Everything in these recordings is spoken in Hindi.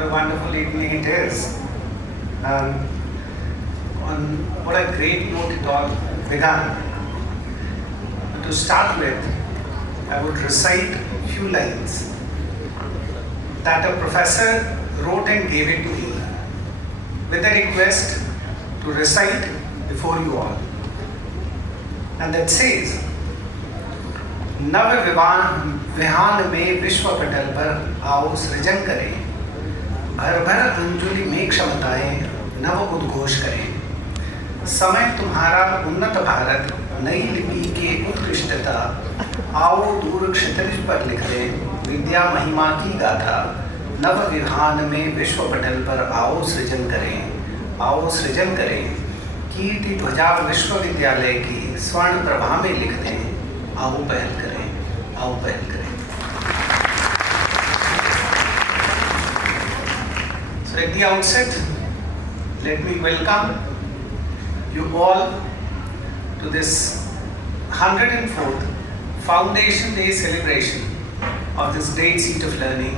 What a wonderful evening it is. What a great note it all began. To start with, I would recite a few lines that a professor wrote and gave it to me with a request to recite before you all. And that says, नव विहान में विश्व पटल पर आओ सृजन करें, भर भर अंजुलि में क्षमताएं नव उद्घोष करें। समय तुम्हारा उन्नत भारत, नई लिपि के उत्कृष्टता, आओ दूर क्षितिज पर लिख दें विद्या महिमा की गाथा। नव विहान में विश्व पटल पर आओ सृजन करें, कीर्ति ध्वजा विश्वविद्यालय की स्वर्ण प्रभा में लिख दें। आओ पहल करें। So at the outset, let me welcome you all to this 104th Foundation Day celebration of this great seat of learning,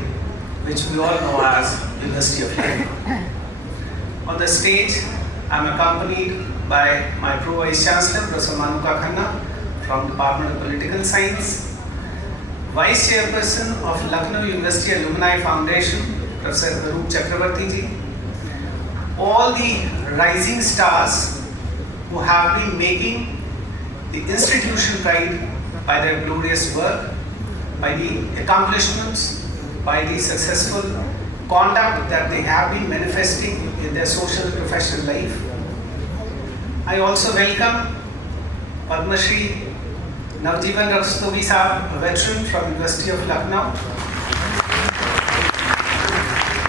which we all know as University of Learning. On the stage, I am accompanied by my Pro-Vice Chancellor, Professor Manuka Khanna from Department of Political Science, Vice Chairperson of Lucknow University Alumni Foundation, Professor Arup Chakravarti ji, all the rising stars who have been making the institution pride by their glorious work, by the accomplishments, by the successful conduct that they have been manifesting in their social and professional life. I also welcome Padma Shri Navjeevan Rastogi Saab, a veteran from University of Lucknow,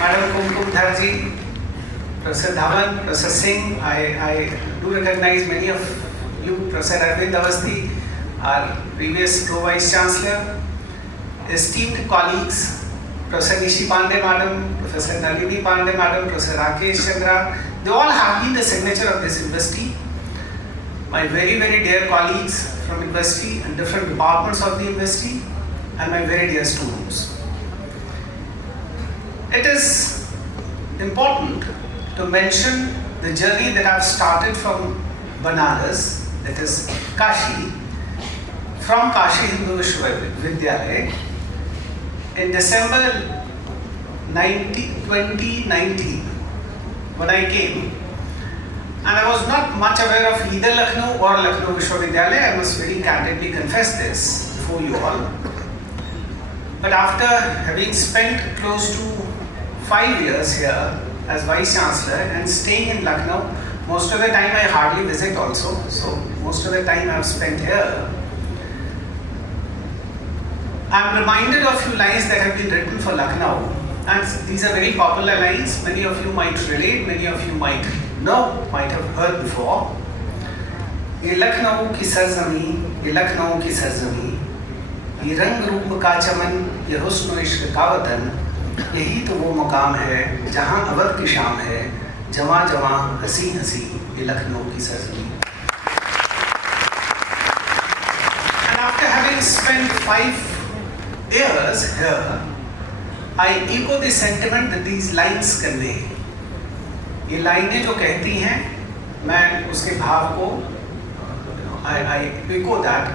Madam Kumkum Dharji, Professor Dhawan, Professor Singh. I do recognize many of you, Professor Arvind Avasthi, our previous Pro-Vice Chancellor, esteemed colleagues, Professor Nishi Pandey Madam, Professor Nalini Pandey Madam, Professor Rakesh Chandra. They all have been the signature of this university. My very, very dear colleagues from university and different departments of the university, and my very dear students. It is important to mention the journey that I've started from Banaras, that is Kashi, from Kashi Hindu Vishwavidyalaya in December 2019 when I came. And I was not much aware of either Lucknow or Lucknow Vishwavidyalaya. I must very candidly confess this before you all. But after having spent close to 5 years here as Vice Chancellor and staying in Lucknow, most of the time I hardly visit also. So most of the time I've spent here. I'm reminded of a few lines that have been written for Lucknow. And these are very popular lines. Many of you might relate, many of you might know, might have heard before. ये लखनऊ की सरजमी, ये लखनऊ की सरजमी, ये रंग रूप का चमन, ये हुस्न इश्क का वतन, यही तो वो मकाम है जहाँ अवध की शाम है, जवां जवां हसी हसी, ये लखनऊ की सरजमी. And after having spent 5 years here, I echo the sentiment that these lines convey. ये लाइनें जो कहती हैं, मैं उसके भाव को I echo that.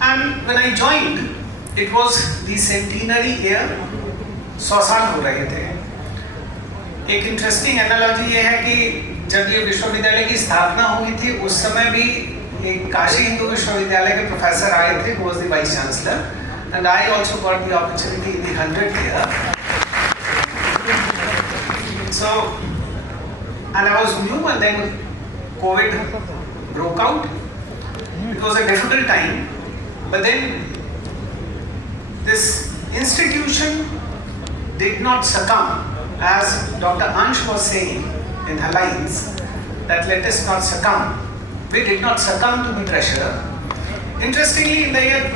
And when I joined, it was the centenary year. 100 साल हो रहे थे. एक इंटरेस्टिंग एनालॉजी ये है कि जब ये विश्वविद्यालय की स्थापना हुई थी, उस समय भी एक काशी हिंदू विश्वविद्यालय के प्रोफेसर आए थे, who was the vice chancellor, and I also got the opportunity in the 100th year. So, and I was new, and then COVID broke out. It was a difficult time, but then this institution did not succumb, as Dr. Ansh was saying in her lines, that let us not succumb. We did not succumb to the pressure. Interestingly, in the year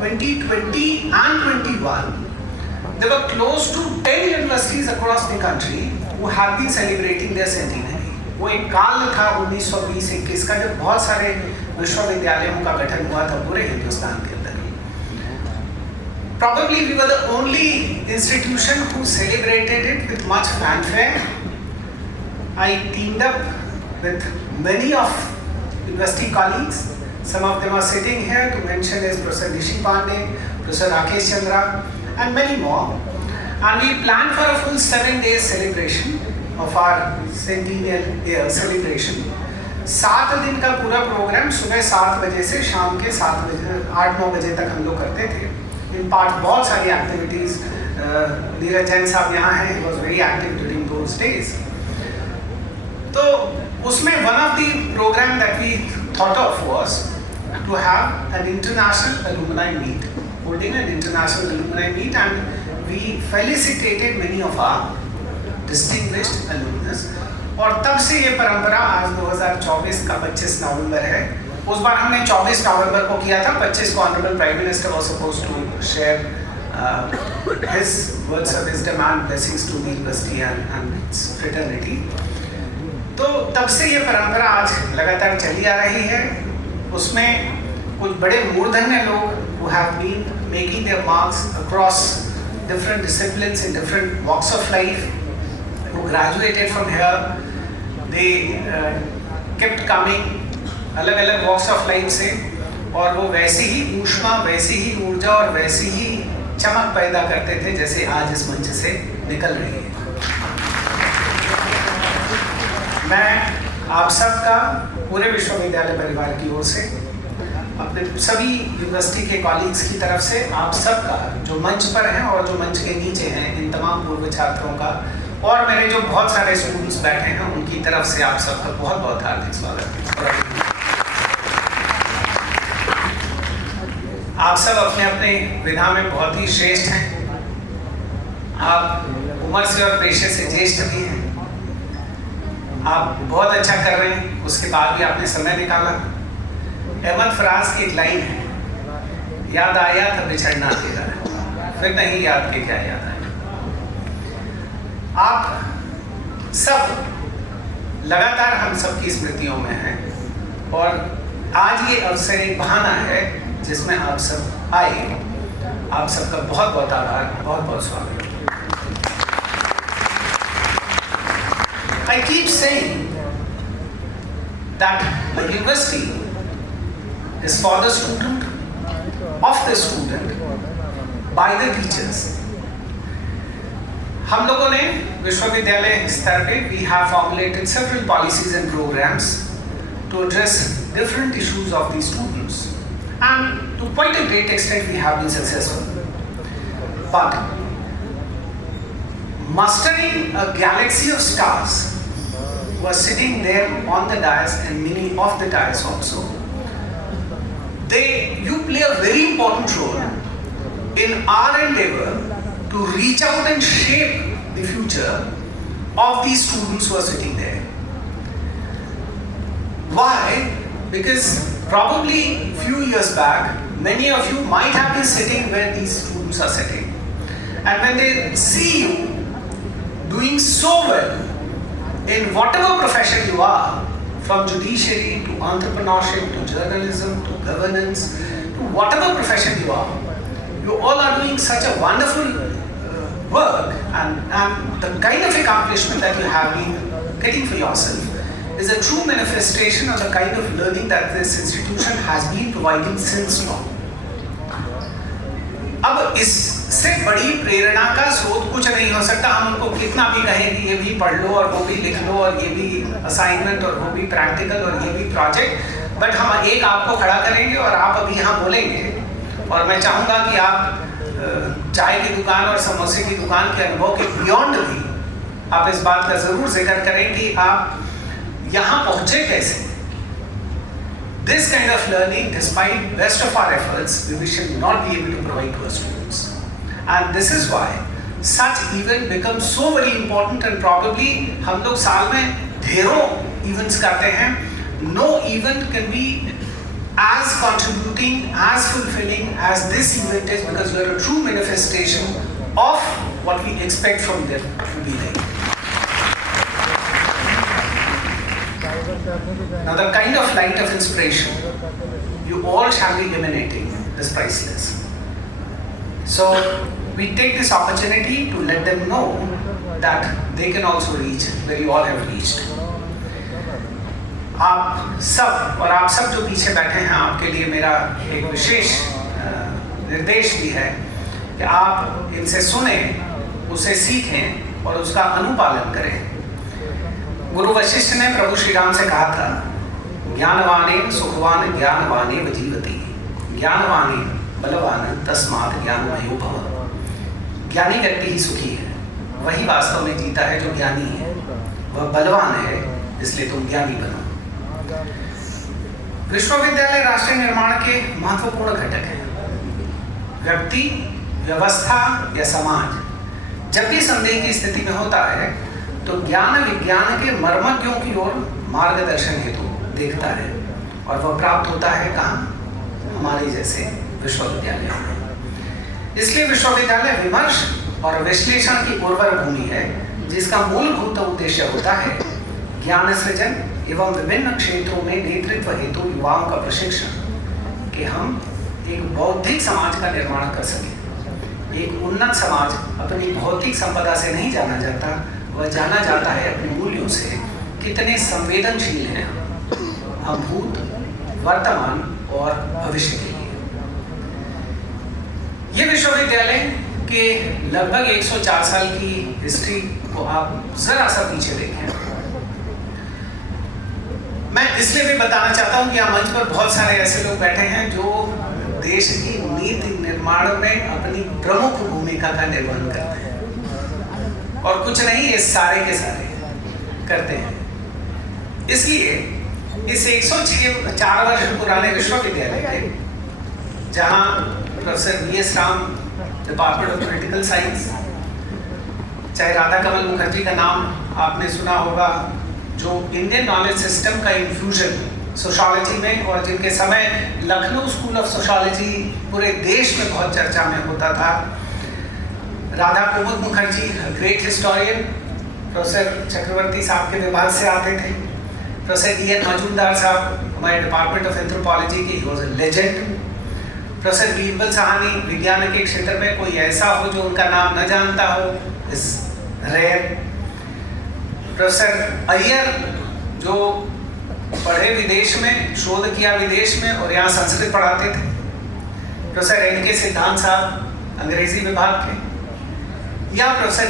2020 and 21, there were close to 10 universities across the country who have been celebrating their centenary. वो एक काल था 1920-21 का, जब बहुत सारे विश्वविद्यालयों का गठन हुआ था पूरे हिंदुस्तान के अंदर. Probably we were the only institution who celebrated it with much fanfare. I teamed up with many of university colleagues. Some of them are sitting here. To mention is Professor Nishi Pandey, Professor Rakesh Chandra, and many more. And we planned for a full 7 days celebration of our centennial year celebration. 7 दिन का पूरा प्रोग्राम सुबह 7 बजे से शाम के 7 बजे 8-9 बजे तक हम लोग करते थे. इन पार्ट बहुत सारी एक्टिविटीज. नीरज जैन साहब यहाँ हैं. He was very active during those days. तो उसमें one of the program that we thought of was to have an international alumni meet, holding an international alumni meet, and we felicitated many of our distinguished alumnus. और तब से ये परंपरा आज 2024 का 25 नवंबर है. उस बार हमने 24 नवंबर को किया था. 25 को honourable prime minister was supposed to share his words of wisdom and blessings to the university and its fraternity. तो तब से ये परंपरा आज लगातार चली आ रही है. उसमें कुछ बड़े मूर्धन्य लोग who have been making their marks across different disciplines in different walks of life, who graduated from here, they kept coming अलग अलग walks of life से, और वो वैसी ही ऊष्मा, वैसी ही ऊर्जा और वैसी ही चमक पैदा करते थे जैसे आज इस मंच से निकल रही है. मैं आप सबका पूरे विश्वविद्यालय परिवार की ओर से, अपने सभी यूनिवर्सिटी के कॉलीग्स की तरफ से, आप सबका जो मंच पर हैं और जो मंच के नीचे हैं, इन तमाम पूर्व छात्रों का और मेरे जो बहुत सारे स्टूडेंट्स बैठे हैं उनकी तरफ से आप सबका बहुत बहुत हार्दिक स्वागत. आप सब अपने अपने विधा में बहुत ही श्रेष्ठ हैं. आप उम्र से और पेशे से ज्येष्ठ भी हैं. आप बहुत अच्छा कर रहे हैं. उसके बाद भी आपने समय निकाला. अहमद फराज की एक लाइन है, याद आया था बिछड़ना तेरा, फिर नहीं याद के क्या याद आया. आप सब लगातार हम सबकी स्मृतियों में हैं, और आज ये अवसर एक बहाना है जिसमें आप सब आए. आप सबका बहुत बहुत आभार, बहुत बहुत स्वागत. I keep saying that the university is for the student, of the student, by the teachers. हम लोगों ने विश्वविद्यालय स्तर पे we have formulated several policies and programs to address different issues of the students, and to quite a great extent we have been successful. But mustering a galaxy of stars who are sitting there on the dais, and many of the dais also, you play a very important role in our endeavor to reach out and shape the future of these students who are sitting there. Why? Because probably few years back, many of you might have been sitting where these students are sitting, and when they see you doing so well in whatever profession you are, from judiciary to entrepreneurship to journalism to governance to whatever profession you are, you all are doing such a wonderful work, and the kind of accomplishment that you have been getting for yourself is a true manifestation of the kind of learning that this institution has been providing since long. अब इससे बड़ी प्रेरणा का स्रोत कुछ नहीं हो सकता. हम उनको कितना भी कहें कि ये भी पढ़ लो और वो भी लिख लो और ये भी असाइनमेंट और वो भी प्रैक्टिकल और ये भी प्रोजेक्ट, बट हम एक आपको खड़ा करेंगे और आप अभी यहाँ बोलेंगे, और मैं चाहूँगा कि आप चाय की दुकान और समोसे की दुकान के अनुभव के बियॉन्ड भी आप इस बात का ज़रूर जिक्र करें कि आप यहाँ पहुँचे कैसे. This kind of learning, despite best of our efforts, we should not be able to provide to our students. And this is why such event becomes so very important, and probably हम लोग साल में ढेरों events करते हैं. No event can be as contributing, as fulfilling as this event is, because you are a true manifestation of what we expect from them to be like. Now the kind of light of inspiration you all shall be emanating is priceless. So we take this opportunity to let them know that they can also reach where you all have reached. आप सब जो पीछे बैठे हैं, आपके लिए मेरा एक विशेष निर्देश भी है कि आप इनसे सुने, उसे सीखें और उसका अनुपालन करें। गुरु वशिष्ठ ने प्रभु श्री राम से कहा था, ज्ञानवाने सुखवान ज्ञानवाने जीवति, ज्ञानवाने बलवान तस्मात् ज्ञानमयो भव। ज्ञानी व्यक्ति ही सुखी है, वही वास्तव में जीता है जो ज्ञानी है, वह बलवान है, इसलिए तुम ज्ञानी बनो। विश्वविद्यालय राष्ट्र निर्माण के महत्वपूर्ण घटक हैं। व्यक्ति, व्यवस्था या समाज जब भी संदेह की स्थिति में होता है तो ज्ञान विज्ञान के मर्मज्ञों की ओर मार्गदर्शन हेतु देखता है, और वह प्राप्त होता है कहाँ? हमारे जैसे विश्वविद्यालय में। इसलिए विश्वविद्यालय विमर्श और विश्लेषण की उर्वर भूमि है, जिसका मूलभूत उद्देश्य होता है ज्ञान सृजन एवं विभिन्न क्षेत्रों में नेतृत्व हेतु युवाओं का प्रशिक्षण, कि हम एक बौद्धिक समाज का निर्माण कर सकें। एक उन्नत समाज अपनी भौतिक संपदा से नहीं जाना जाता, वह जाना जाता है अपने मूल्यों से। कितने संवेदनशील हैं हम भूत, वर्तमान और भविष्य के लिए। ये विश्वविद्यालय के लगभग 104 साल की हिस्ट्री को आप जरा सा पीछे देखें। मैं इसलिए भी बताना चाहता हूं कि यहाँ मंच पर बहुत सारे ऐसे लोग बैठे हैं जो देश की नीति निर्माण में अपनी प्रमुख भूमिका का निर्वहन करते हैं, और कुछ नहीं, ये सारे के सारे करते हैं। इसलिए इस 104 वर्ष पुराने विश्वविद्यालय के, जहाँ professor VS. Ram, department of political science, चाहे राधा कमल मुखर्जी का नाम आपने सुना होगा, जो इंडियन नॉलेज सिस्टम का इन्फ्यूजन सोशियोलॉजी में, और जिनके समय लखनऊ स्कूल ऑफ सोशियोलॉजी पूरे देश में बहुत चर्चा में होता था। राधा कुमुद मुखर्जी, ग्रेट हिस्टोरियन, प्रोफेसर चक्रवर्ती साहब के विभाग से आते थे। Professor E.N. मजूमदार साहब हमारे डिपार्टमेंट ऑफ एंथ्रोपोलॉजी के, he was a legend. Professor Birbal Sahni, विज्ञान के क्षेत्र में कोई ऐसा हो जो उनका नाम न जानता हो, इज रेयर। प्रोफेसर अय्यर, जो पढ़े विदेश में, शोध किया विदेश में और यहाँ संस्कृत पढ़ाते थे। Professor N.K. सिद्धांत साहब, अंग्रेजी विभाग के, या प्रोफेसर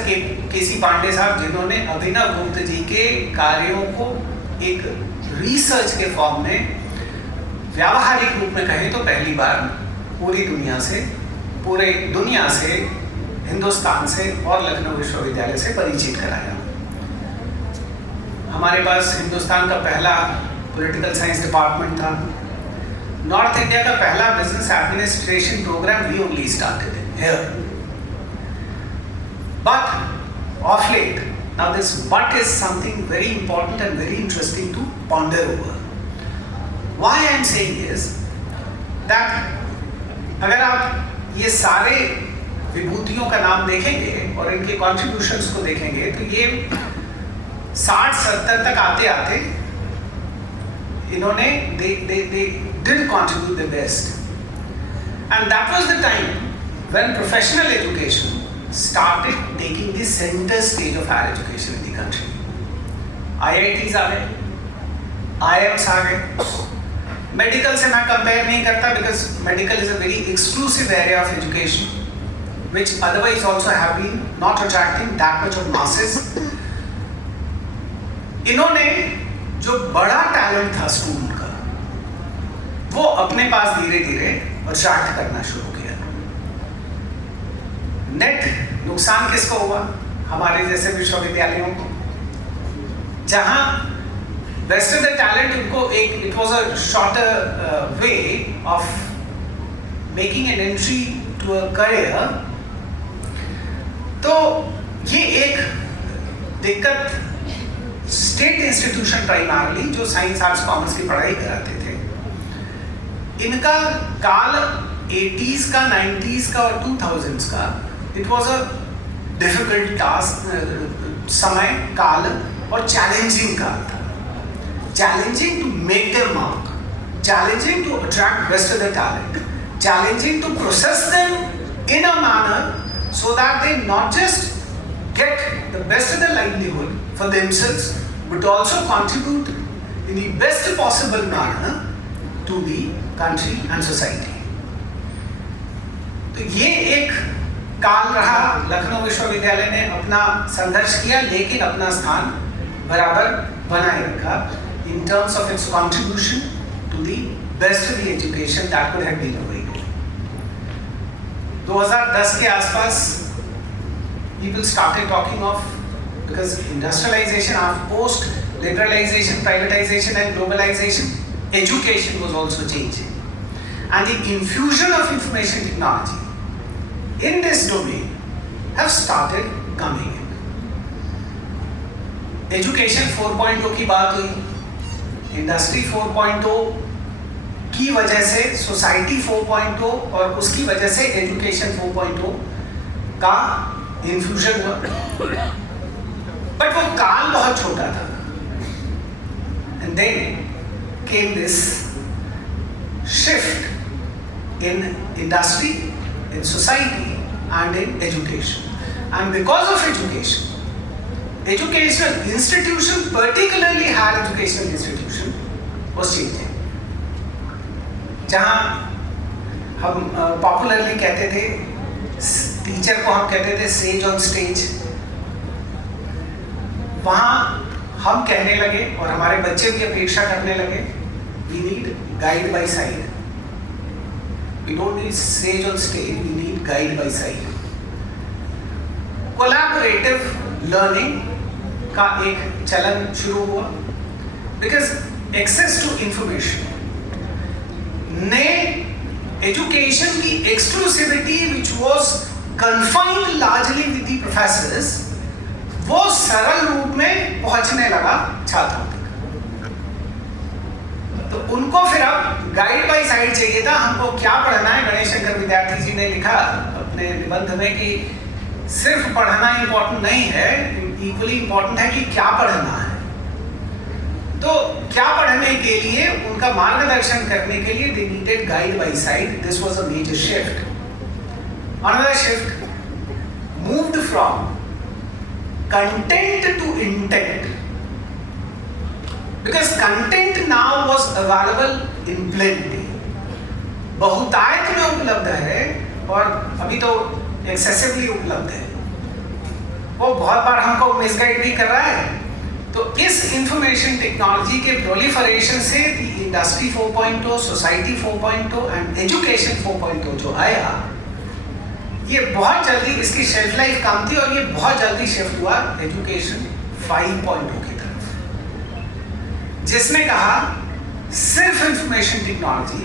के.सी. पांडे साहब, जिन्होंने अभिनव गुप्त जी के कार्यों को एक रिसर्च के फॉर्म में, व्यावहारिक रूप में कहें तो पहली बार पूरी दुनिया से, हिंदुस्तान से और लखनऊ विश्वविद्यालय से परिचित कराया। हमारे पास हिंदुस्तान का पहला पॉलिटिकल साइंस डिपार्टमेंट था। नॉर्थ इंडिया का पहला business administration program we only started here. But of late, now this but is something very important and very interesting to ponder over. Why I am saying is that अगर आप ये सारे विभूतियों का नाम देखेंगे और इनके कॉन्ट्रीब्यूशंस को देखेंगे तो ये 60-70 तक आते आते इन्होंने they did contribute the best, and that was the time when professional education started taking the center stage of higher education in the country. IITs आ गए, IIMs आ गए। मेडिकल से मैं कंपेयर नहीं करता, because medical is a very exclusive area of education which otherwise also have been not attracting that much of masses. इन्होंने जो बड़ा टैलेंट था स्टूडेंट का, वो अपने पास धीरे धीरे अट्रैक्ट करना शुरू किया। नेट नुकसान किसको हुआ? हमारे जैसे विश्वविद्यालयों को, जहां रेस्ट ऑफ द टैलेंट उनको एक, it was a shorter way of making an entry to a career. तो ये एक दिक्कत स्टेट इंस्टीट्यूशन प्राइमरली जो साइंस आर्ट्स कॉमर्स की पढ़ाई कराते थे, इनका काल 80s का, 90s का और 2000s का, it was a difficult task, समय काल और चैलेंजिंग काल था। Challenging to make their mark, challenging to attract best of the talent, challenging to process them in a manner so that they not just get the best of their livelihood for themselves, but also contribute in the best possible manner to the country and society. तो ये एक काल रहा, लखनऊ विश्वविद्यालय ने अपना संघर्ष किया लेकिन अपना स्थान बराबर बनाए रखा in terms of its contribution to the best of the education that could have been available. 2010 के आसपास people started talking of, because industrialization, post liberalization, privatization and globalization, education was also changing, and the infusion of information technology in this domain have started coming in. Education 4.0 की बात हुई, इंडस्ट्री 4.0 की वजह से सोसाइटी 4.0 और उसकी वजह से एजुकेशन 4.0 का इन्फ्यूजन हुआ, बट वो काल बहुत छोटा था. And then came this shift in industry, in society and in education. And because of education, educational institution, particularly higher educational institution, was changing. जहाँ हम पॉपुलरली कहते थे, टीचर को हम कहते थे सेज ऑन स्टेज, वहाँ हम कहने लगे और हमारे बच्चे भी अपेक्षा करने लगे, we need guide by side. We don't need sage on stage, we need guide by side. Collaborative learning का एक चलन शुरू हुआ, because access to information ने education की exclusivity which was confined largely with the professors, वो सरल रूप में पहुंचने लगा छात्रों तक. तो उनको फिर अब गाइड बाय साइड चाहिए था. हमको क्या पढ़ना है, गणेश शंकर विद्यार्थी जी ने लिखा अपने निबंध में कि सिर्फ पढ़ना इंपॉर्टेंट नहीं है, इक्वली इंपॉर्टेंट है कि क्या पढ़ना है. तो क्या पढ़ने के लिए उनका मार्गदर्शन करने के लिए they needed guide by side. This was a major shift. Another shift moved from content to intent, because content now was available in plenty. बहुतायत में उपलब्ध है और अभी तो एक्सेसिवली उपलब्ध है. वो बहुत बार हमको मिसगाइड भी कर रहा है. तो इस इंफॉर्मेशन टेक्नोलॉजी के प्रोलिफरेशन से इंडस्ट्री 4.0, सोसाइटी 4.0 एंड एजुकेशन 4.0 जो आया, ये बहुत जल्दी, इसकी शेल्फ लाइफ कम थी और ये बहुत जल्दी शिफ्ट हुआ एजुकेशन 5.0 की तरफ, जिसने कहा सिर्फ information technology,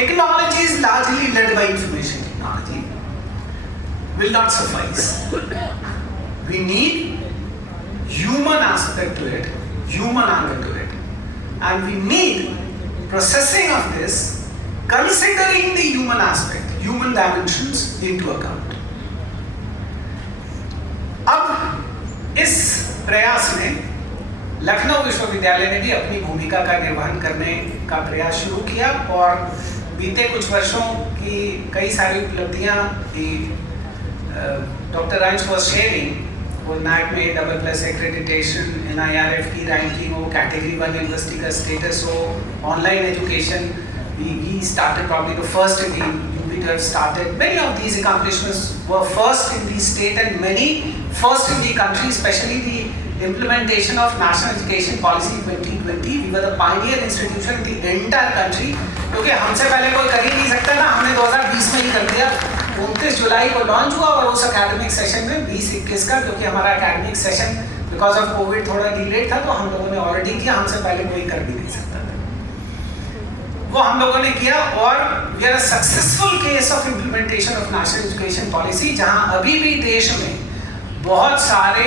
technology is largely led by information technology, will not suffice. We need human aspect to it, human angle to it, and we need processing of this considering the human aspect, human dimensions into account. अब इस प्रयास में लखनऊ विश्वविद्यालय ने भी अपनी भूमिका का निर्वहन करने का प्रयास शुरू किया और बीते कुछ वर्षों की कई सारी उपलब्धियां डॉक्टर राइंस वाज शेयरिंग. वो NAAC में AA+ एक्रेडिटेशन, NIRF की रैंकिंग हो, कैटेगरी 1 यूनिवर्सिटी का स्टेटस हो, online education, we started probably the first in the UP to have started. Many of these accomplishments were first in the state and many first in the country, especially the implementation of National Education Policy 2020. We were the pioneer institution in the entire country, क्योंकि हमसे पहले कोई कर ही नहीं सकता ना. हमने 2020 में ही कर दिया. 29 जुलाई को लॉन्च हुआ और उस एकेडमिक सेशन में 20-21 का, क्योंकि हमारा academic session because of Covid थोड़ा डिलेड था, तो हम लोगों ने ऑलरेडी किया. हमसे पहले कोई कर भी नहीं सकता था, वो हम लोगों ने किया. और we are a successful case of implementation of national education policy, जहां अभी भी देश में बहुत सारे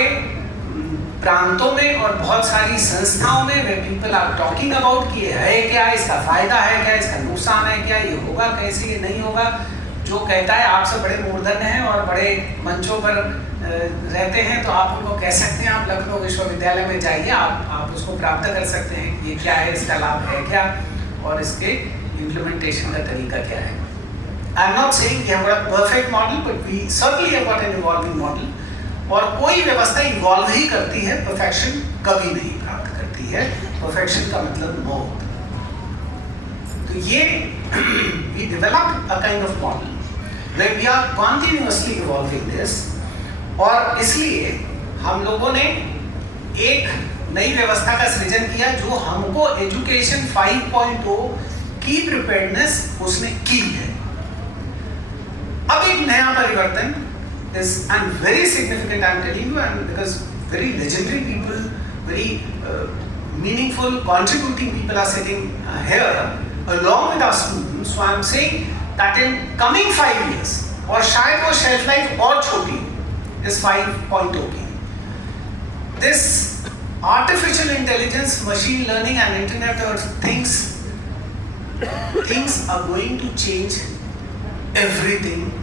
प्रांतों में और बहुत सारी संस्थाओं में वे पीपल आर टॉकिंग अबाउट कि है क्या, इसका फायदा है क्या, इसका नुकसान है क्या, ये होगा कैसे, ये नहीं होगा. जो कहता है आप सब बड़े मूर्धन हैं और बड़े मंचों पर रहते हैं, तो आप उनको कह सकते हैं आप लखनऊ विश्वविद्यालय में जाइए, आप उसको प्राप्त कर सकते हैं कि ये क्या है, इसका लाभ है क्या और इसके इम्प्लीमेंटेशन का तरीका क्या है. I'm not saying we have got a perfect model, but we certainly have got an evolving model. और कोई व्यवस्था इवॉल्व ही करती है, परफेक्शन कभी नहीं प्राप्त करती है. परफेक्शन का मतलब नो. तो ये we developed a kind of model where we are continuously evolving this. और इसलिए हम लोगों ने एक नई व्यवस्था का सृजन किया जो हमको एजुकेशन 5.0 की प्रिपेयर्डनेस उसने की है. अब एक नया परिवर्तन is and very significant, I'm telling you, and because very legendary people, very meaningful, contributing people are sitting here along with our students. So I'm saying that in coming 5 years, और शायद वो shelf life और छोटी is 5.0 की. This artificial intelligence, machine learning, and Internet of things are going to change everything.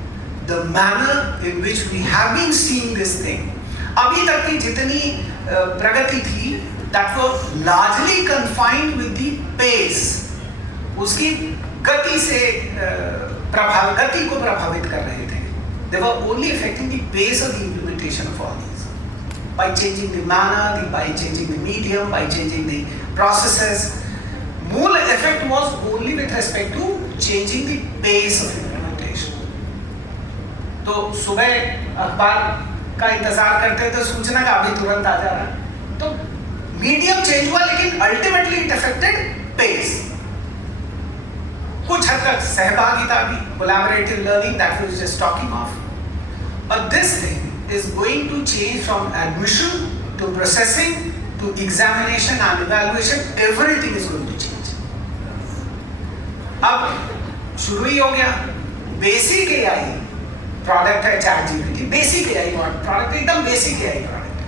The manner in which we have been seeing this thing. अभी तक की जितनी प्रगति थी, that was largely confined with the pace. उसकी गति से गति को प्रभावित कर रहे थे. They were only affecting the pace of the implementation of all these. By changing the manner, by changing the medium, by changing the processes. मूल effect was only with respect to changing the pace of implementation. तो सुबह अखबार का इंतजार करते थे, सूचना का अभी तुरंत आ जा रहा. तो मीडियम चेंज हुआ, लेकिन अल्टीमेटली इट अफेक्टेड पेस. कुछ हद तक सहभागिता भी, collaborative learning, that was just talking of. But this thing is going to change from admission to processing to examination and evaluation. Everything is going to change. अब शुरू ही हो गया. बेसिक एआई प्रोडक्ट है chat GPT. Basic AI product, एकदम basic AI product.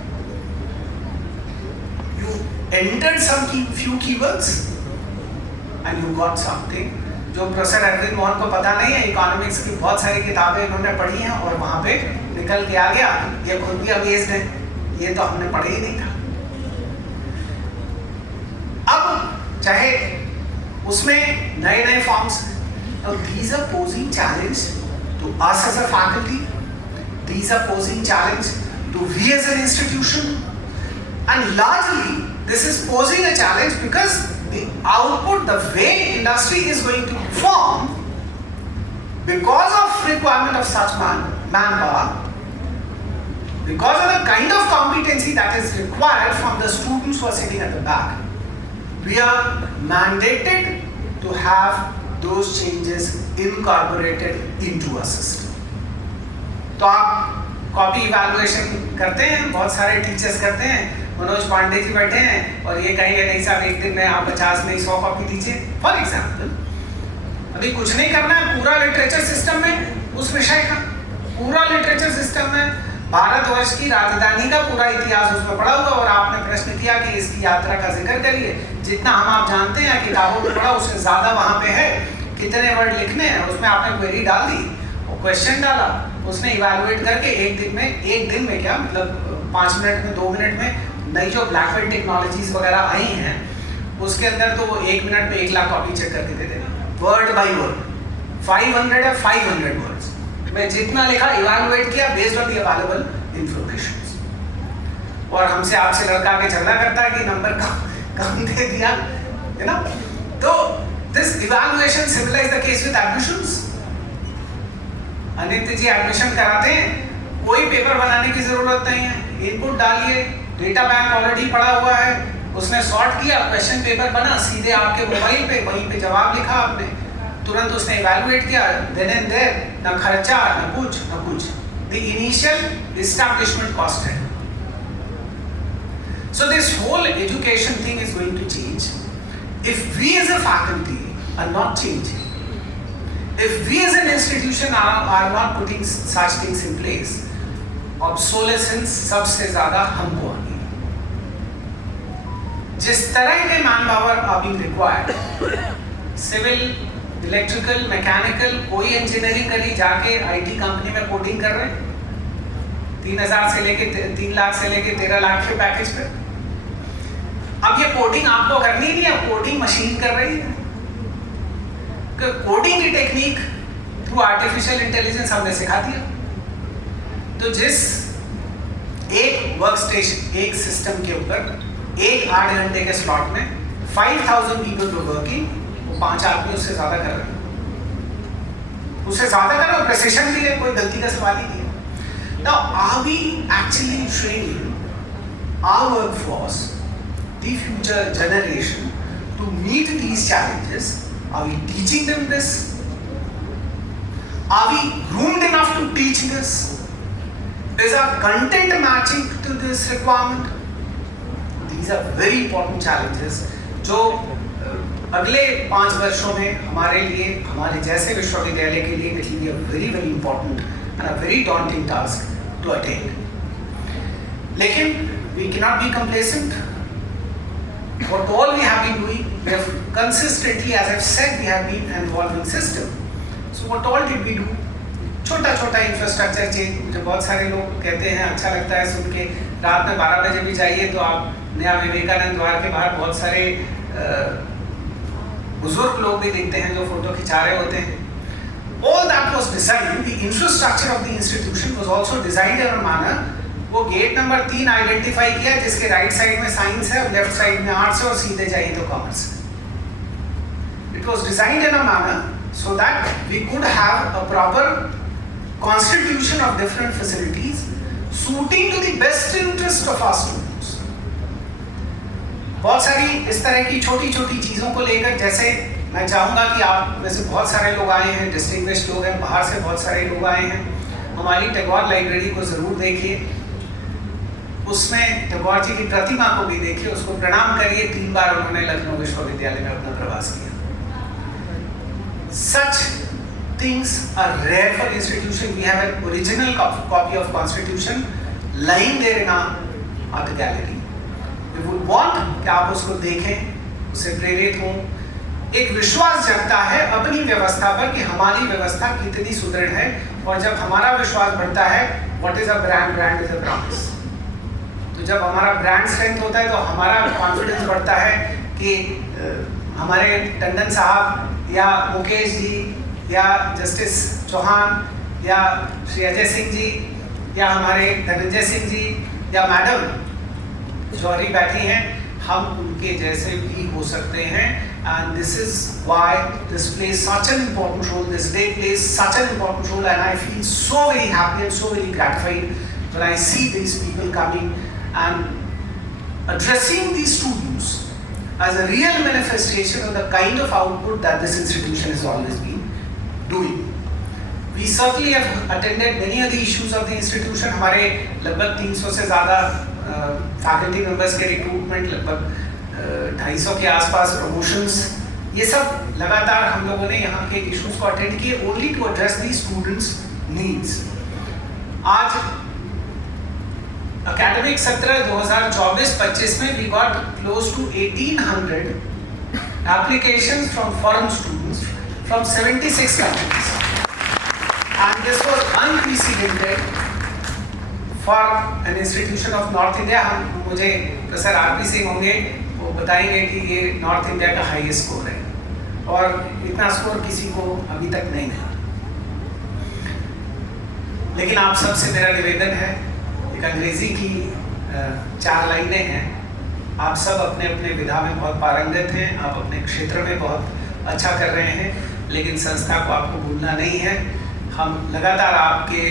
You entered some few keywords and you got something जो प्रोफेसर अरविंद मोहन को पता नहीं है. इकोनॉमिक्स की बहुत सारी किताबें इन्होंने पढ़ी हैं और वहां पे निकल के आ गया. ये खुद भी अमेज्ड है, ये तो हमने पढ़ा ही नहीं था. अब चाहे उसमें नए नए forms. these are posing challenge to us as a faculty. These are posing challenge to we as an institution, and largely this is posing a challenge because the output, the way industry is going to perform, because of requirement of such manpower, because of the kind of competency that is required from the students who are sitting at the back, we are mandated to have those changes incorporated into our system. तो आप कॉपी इवैल्यूएशन करते हैं, बहुत सारे टीचर्स करते हैं. मनोज पांडे जी बैठे हैं और ये कहेंगे नहीं साहब एक दिन में आप 50 नहीं 100 कॉपी दीजिए. फॉर एग्जाम्पल, अभी कुछ नहीं करना है. पूरा लिटरेचर सिस्टम में उस विषय का, पूरा लिटरेचर सिस्टम में भारतवर्ष की राजधानी का पूरा इतिहास उसमें पढ़ा हुआ, और आपने प्रश्न किया कि इसकी यात्रा का जिक्र करिए. जितना हम आप जानते हैं किताबों में पढ़ा उससे ज्यादा वहां पे है. कितने वर्ड लिखने हैं, उसमें आपने क्वेरी डाल दी और क्वेश्चन डाला, उसने इवैल्यूएट करके एक दिन में क्या मतलब 5 मिनट में 2 मिनट में नई जो ब्लैकबोर्ड टेक्नोलॉजीज वगैरह आई हैं उसके अंदर तो वो 1 मिनट में 1 लाख कॉपी चेक करके दे देना वर्ड बाय वर्ड. 500 है 500 वर्ड्स में जितना लिखा इवैल्यूएट किया based on the available information. और हमसे आपसे लड़का के झगड़ा करता है कि नंबर कम दे दिया, है ना. तो this evaluation similarise the case with admissions. Anitya ji admission कराते हैं, कोई पेपर बनाने की जरूरत नहीं है. इनपुट डालिए, डेटा बैंक ऑलरेडी पड़ा हुआ है, उसने सॉर्ट किया, क्वेश्चन पेपर बना, सीधे आपके मोबाइल पे वहीं पे जवाब लिखा आपने, तुरंत उसने इवैल्यूएट किया. देन एंड देयर, ना खर्चा ना कुछ. द इनिशियल एस्टैब्लिशमेंट कॉस्ट है. So this whole education thing is going to change if we as a faculty are not changing. If we as an institution are not putting such things in place, obsolescence सबसे ज़्यादा हमको आनी. जिस तरह के man power are being required, civil, electrical, mechanical, कोई engineering करी जाके IT कंपनी में कोडिंग कर रहे हैं 3,000 से लेके 3 लाख से लेके 13 लाख के पैकेज पे. अब ये कोडिंग आपको करनी नहीं है, कोडिंग मशीन कर रही है. कोडिंग की टेक्निक थ्रू आर्टिफिशियल इंटेलिजेंस हमने सिखा दिया। तो जिस एक वर्क स्टेशन, एक सिस्टम के ऊपर एक 8 घंटे के स्लॉट में 5000 पीपल वर वर्किंग, वो 5 आदमी उससे ज्यादा कर रहे हैं, उससे ज्यादा कर रहे हैं, प्रेसिशन भी है, कोई गलती का सवाल ही नहीं है। Now, are we actually training our workforce, the future generation, to meet these challenges? Are we teaching them this? Are we groomed enough to teach this? Is our content matching to this requirement? These are very important challenges जो अगले 5 वर्षों में हमारे लिए, हमारे जैसे विश्वविद्यालय के लिए, it will be a very very important and a very daunting task to attain. लेकिन we cannot be complacent. What all we have been doing, we have consistently, as I've said, we have been an evolving system. So what all did we do? छोटा छोटा इंफ्रास्ट्रक्चर चेंज। मुझे बहुत सारे लोग कहते हैं, अच्छा लगता है सुन के, रात में 12 बजे भी जाइए तो आप नया विवेकानंद द्वार के बाहर बहुत सारे बुजुर्ग लोग भी दिखते हैं जो फोटो खिंचा रहे होते हैं। All that was designed, the infrastructure of the institution was also designed in a manner, वो गेट नंबर 3 आइडेंटिफाई किया जिसके राइट साइड में साइंस है और लेफ्ट साइड में आर्ट्स है और सीधे जाइए तो कॉमर्स है। It was designed in a manner so that we could have a proper constitution of different facilities suiting to the best interest of our students. बहुत सारी इस तरह की छोटी छोटी चीज़ों को लेकर, जैसे मैं चाहूँगा कि आप में से बहुत सारे लोग आए हैं, डिस्टिंग्विश्ड लोग हैं, बाहर से बहुत सारे लोग आए हैं, हमारी टैगोर लाइब्रेरी को ज़रूर देखिए, उसमें टैगोर जी की प्रतिमा को भी देखिए, उसको प्रणाम करिए। 3 बार उन्होंने लखनऊ विश्वविद्यालय में अपना प्रवास किया। Such things are rare for the institution. We have an original copy of Constitution lying there in our art gallery. We would want कि आप उसको देखें, उससे प्रेरित हों। एक विश्वास जगता है अपनी व्यवस्था पर कि हमारी व्यवस्था कितनी सुदृढ़ है, और जब हमारा विश्वास बढ़ता है, what is a brand? Brand is a promise. तो जब हमारा ब्रांड स्ट्रेंथ होता है तो हमारा कॉन्फिडेंस बढ़ता है कि हमारे टंडन साहब या मुकेश जी या जस्टिस चौहान या श्री अजय सिंह जी या हमारे धनंजय सिंह जी या मैडम जौहरी बैठी हैं, हम उनके जैसे भी हो सकते हैं। And this is why this plays such an important role, this day plays such an important role, and I feel so very happy and so very gratified when I see these people coming and addressing these students as a real manifestation of the kind of output that this institution has always been doing. We certainly have attended many of the issues of the institution. हमारे लगभग 300 से ज़्यादा फैकल्टी मेंबर्स के रिक्रूटमेंट, लगभग 250 के आसपास प्रमोशंस, ये सब लगातार हम लोगों ने यहाँ के इश्यूज को अटेंड किए, only to address the students needs. आज एकेडमिक सत्र 2024-25 में we got close to 1800 applications from foreign students from 76 countries, and this was unprecedented for an institution of north India. हम मुझे प्रोफेसर आरपी सिंह होंगे, वो बताएंगे कि ये नॉर्थ इंडिया का हाईएस्ट स्कोर है, और इतना स्कोर किसी को अभी तक नहीं मिला। लेकिन आप सबसे मेरा निवेदन है, एक अंग्रेजी की 4 लाइनें हैं। आप सब अपने अपने विधा में बहुत पारंगत हैं, आप अपने क्षेत्र में बहुत अच्छा कर रहे हैं, लेकिन संस्था को आपको भूलना नहीं है। हम लगातार आपके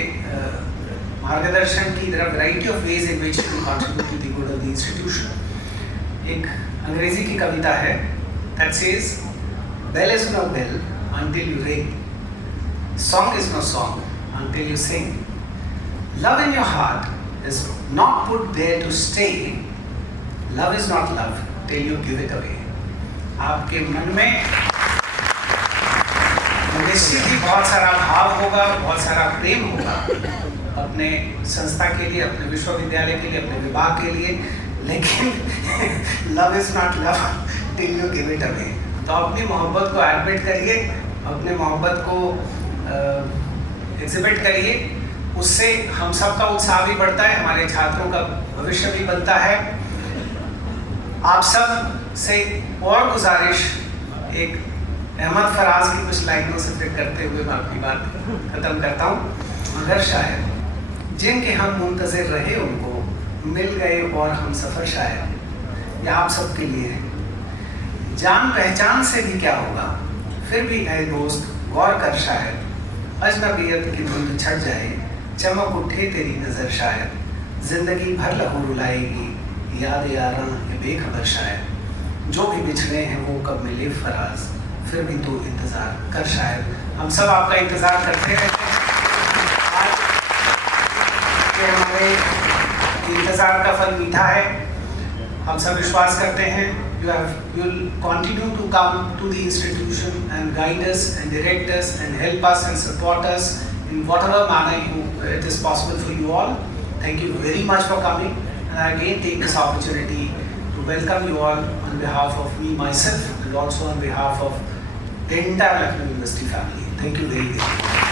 मार्गदर्शन की तरफ, variety of ways in which you contribute to the good of the institution. एक अंग्रेजी की कविता है that says, "Bell is no bell until you ring, song is no song until you sing, love in your heart is not put there to stay, love is not love till you give it away." आपके मन में निश्चित ही बहुत सारा भाव होगा, बहुत सारा प्रेम होगा अपने संस्था के लिए, अपने विश्वविद्यालय के लिए, अपने विभाग के लिए, लेकिन love is not love till you give it away. तो अपनी मोहब्बत को एडमिट करिए, अपने मोहब्बत को एग्जिबिट करिए, उससे हम सब का उत्साह भी बढ़ता है, हमारे छात्रों का भविष्य भी बनता है। आप सब से और गुजारिश, एक अहमद फराज की कुछ लाइनों से फिर करते हुए मैं अपनी बात खत्म करता हूँ। मगर शायद जिनके हम मुंतज़िर रहे उनको मिल गए और हम सफ़र शायद यह आप सबके लिए है। जान पहचान से भी क्या होगा, फिर भी ऐ दोस्त गौर कर, शायद अजनबियत की धुंध छट जाए, चमक उठे तेरी नज़र, शायद ज़िंदगी भर लहू रुलाएगी याद यारां ये बेखबर, शायद जो भी बिछड़े हैं वो कब मिले फराज, फिर भी तू इंतज़ार कर, शायद हम सब आपका इंतज़ार करते रहते हैं। आज के हमारे इंतज़ार का फल मीठा है। हम सब विश्वास करते हैं you'll continue to come to the institution and guide us and direct us and help us and support us in whatever manner it is possible for you all. Thank you very much for coming, and I again take this opportunity to welcome you all on behalf of me, myself, and also on behalf of the entire Lucknow University family. Thank you very much.